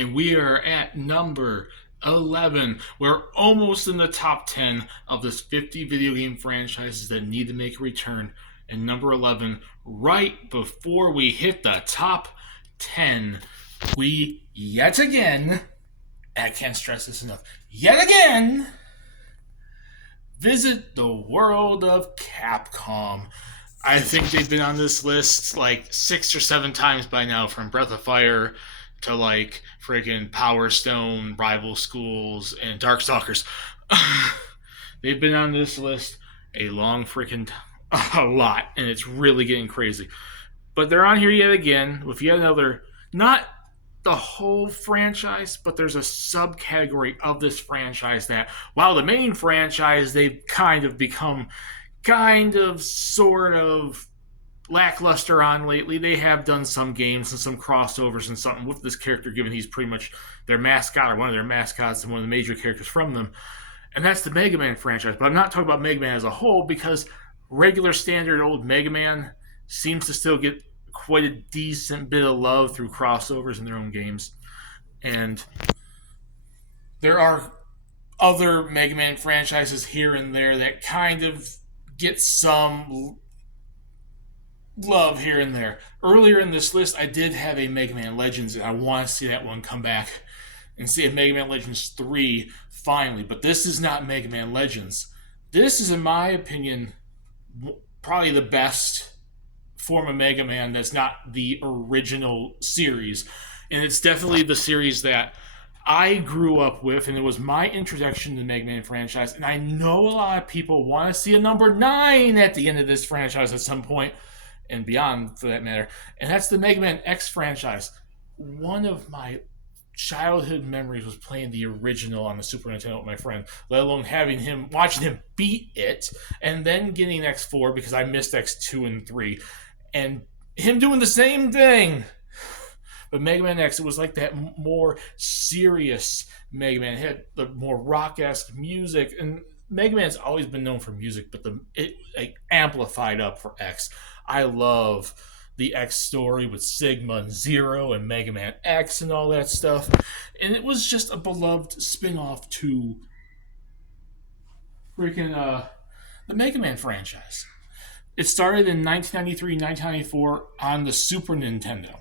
and we are at number 11. We're almost in the top 10 of this 50 video game franchises that need to make a return. And number 11, right before we hit the top 10, we yet again, I can't stress this enough, yet again, visit the world of Capcom. I think they've been on this list like 6 or 7 times by now, from Breath of Fire to like freaking Power Stone, Rival Schools, and Darkstalkers. They've been on this list a long freaking a lot, and it's really getting crazy. But they're on here yet again with yet another, not the whole franchise, but there's a subcategory of this franchise that, while the main franchise, they've kind of become sort of lackluster on lately. They have done some games and some crossovers and something with this character, given he's pretty much their mascot or one of their mascots and one of the major characters from them. And that's the Mega Man franchise. But I'm not talking about Mega Man as a whole, because regular standard old Mega Man seems to still get quite a decent bit of love through crossovers in their own games. And there are other Mega Man franchises here and there that kind of get some love here and there. Earlier in this list, I did have a Mega Man Legends, and I want to see that one come back and see a Mega Man Legends 3 finally. But this is not Mega Man Legends. This is, in my opinion, probably the best form of Mega Man that's not the original series. And it's definitely the series that I grew up with, and it was my introduction to the Mega Man franchise. And I know a lot of people want to see a number 9 at the end of this franchise at some point, and beyond for that matter. And that's the Mega Man X franchise. One of my childhood memories was playing the original on the Super Nintendo with my friend, let alone watching him beat it, and then getting X4 because I missed X2 and 3, and him doing the same thing. But Mega Man X, it was like that more serious Mega Man. It had the more rock-esque music, and Mega Man's always been known for music, but it like amplified up for X. I love the X story with Sigma and Zero and Mega Man X and all that stuff. And it was just a beloved spin-off to freaking the Mega Man franchise. It started in 1993, 1994 on the Super Nintendo.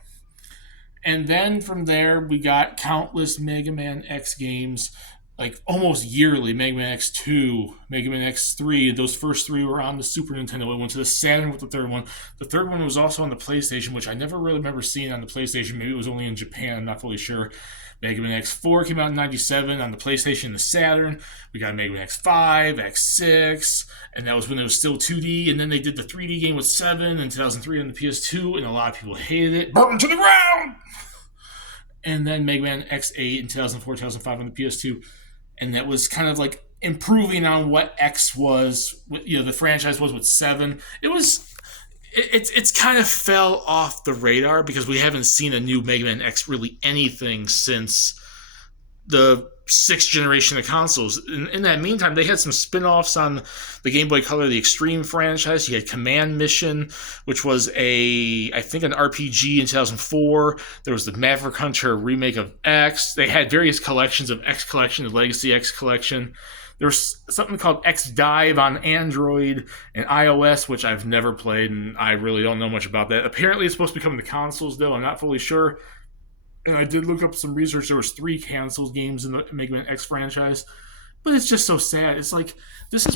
And then from there, we got countless Mega Man X games, like almost yearly. Mega Man X2, Mega Man X3. Those first 3 were on the Super Nintendo. It went to the Saturn with the third one. The third one was also on the PlayStation, which I never really remember seeing on the PlayStation. Maybe it was only in Japan. I'm not fully sure. Mega Man X4 came out in 97 on the PlayStation and the Saturn. We got Mega Man X5, X6, and that was when it was still 2D. And then they did the 3D game with 7 in 2003 on the PS2, and a lot of people hated it. Burn to the ground! And then Mega Man X8 in 2004, 2005 on the PS2. And that was kind of like improving on what X was, the franchise was with 7. It's kind of fell off the radar because we haven't seen a new Mega Man X really anything since the 6th generation of consoles. In that meantime, they had some spin-offs on the Game Boy Color, the Extreme franchise. You had Command Mission, which was I think an RPG in 2004. There was the Maverick Hunter remake of X. They had various collections of X Collection, the Legacy X Collection. There's something called X Dive on Android and iOS, which I've never played, and I really don't know much about that. Apparently, it's supposed to be coming to consoles, though. I'm not fully sure. And I did look up some research. There was 3 canceled games in the Mega Man X franchise. But it's just so sad. It's like, this is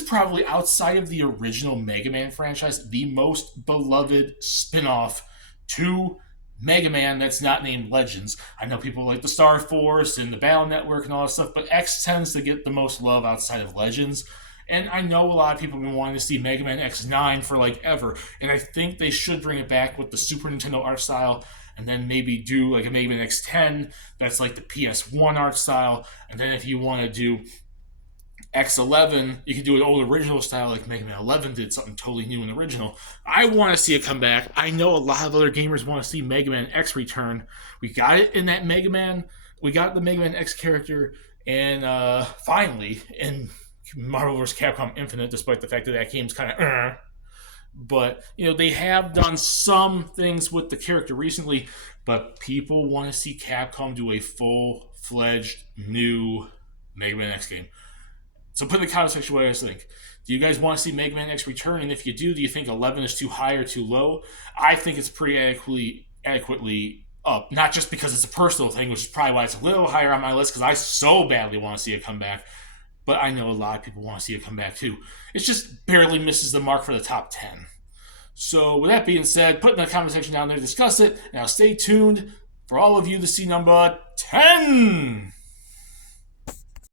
probably outside of the original Mega Man franchise, the most beloved spin-off to Mega Man that's not named Legends. I know people like the Star Force and the Battle Network and all that stuff, but X tends to get the most love outside of Legends. And I know a lot of people have been wanting to see Mega Man X9 for like ever, and I think they should bring it back with the Super Nintendo art style, and then maybe do like a Mega Man X10 that's like the PS1 art style, and then if you want to do X11, you can do an old original style like Mega Man 11 did, something totally new and original. I want to see it come back. I know a lot of other gamers want to see Mega Man X return. We got it in that Mega Man. We got the Mega Man X character, and finally in Marvel vs. Capcom Infinite, despite the fact that game's kind of But, they have done some things with the character recently, but people want to see Capcom do a full-fledged new Mega Man X game. So put in the comment section what you guys think. Do you guys want to see Mega Man X return? And if you do you think 11 is too high or too low? I think it's pretty adequately up. Not just because it's a personal thing, which is probably why it's a little higher on my list, because I so badly want to see it come back. But I know a lot of people want to see it come back too. It just barely misses the mark for the top 10. So with that being said, put in the comment section down there, discuss it. Now stay tuned for all of you to see number 10.